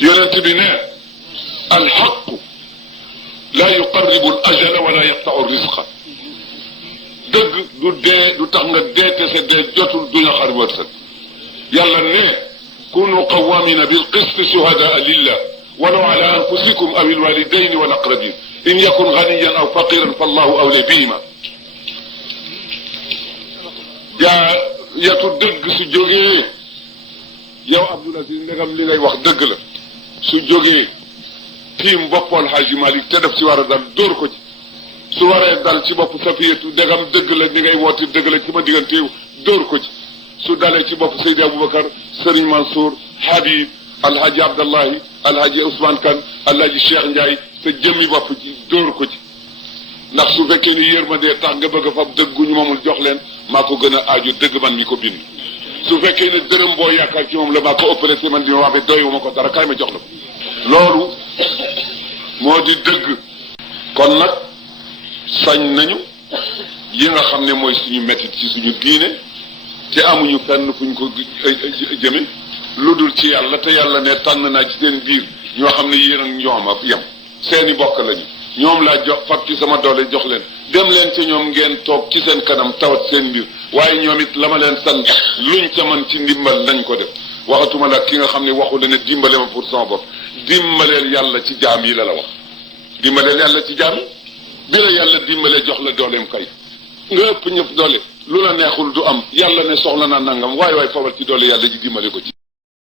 yonent bi ne alxaqu laa yuqarribu al ajala wala yaqtau risqa dëgg du dee du tax nga dee te sa dee jotul du la xar wërsëg yàlla ne kunu qawamina bil qist shuhadaa lillah walaw ala anfusikum aw al walidayn wal aqrabin in yakun ganiyan aw faqiran fallahu awla bihima yaa yatu dëgg su jógee yow Abdoul Aziz ndegam li ngay wax dëgg la su jógee tiim boppool Haji Malick te def ci war a dal dóor ko ci su waree dal ci bopp Safiyatu ndegam dëgg la ni ngay woote dëgg la ci ma diggante dóor ko ci su dalee ci bopp Seydi Aboubacar Serigne Mansour Habib Alhaji Abdallahi Alhaji Ousmane Kane Alhaji Cheikh Ndiaye sa jëmmi bopp ci dóor ko ci ndax su fekkee ni yërmandee tax nga bëgg a fab dëgg gu ñu moomul jox leen maa ko gën a aaju dëgg man mi ko bind su fekkee ne dërëm boo yaakaar ci moom la maa ko ëppale te man di ma wax doyuma ko dara kaay ma jox la ko loolu moo di dëgg kon nag sañ nañu yi nga xam ne mooy suñu métit ci suñu diine te amuñu fenn fuñ ko jëme lu dul ci yàlla te yàlla ne tànn naa ci seen biir ñoo xam ne yéen ak ñoom ak yem seeni bokk lañu ñoom laa jox fab ci sama doole jox leen dem leen ca ñoom ngeen toog ci seen kanam tawat seen mbir waaye ñoom it la ma leen sant luñ ca man ci ndimbal nañ ko def waxatuma la ki nga xam ne waxu la ne dimbale ma pour sama bopp dimbaleel yàlla ci jaam yi la wax dimbaleel yàlla ci jaam yi bi la yàlla dimbalee jox la dooleem kay nga ëpp ñëpp doole lu la neexul du am yàlla ne soxla naa nangam waaye waaye fabal ci doole yàlla ji dimbale ko ci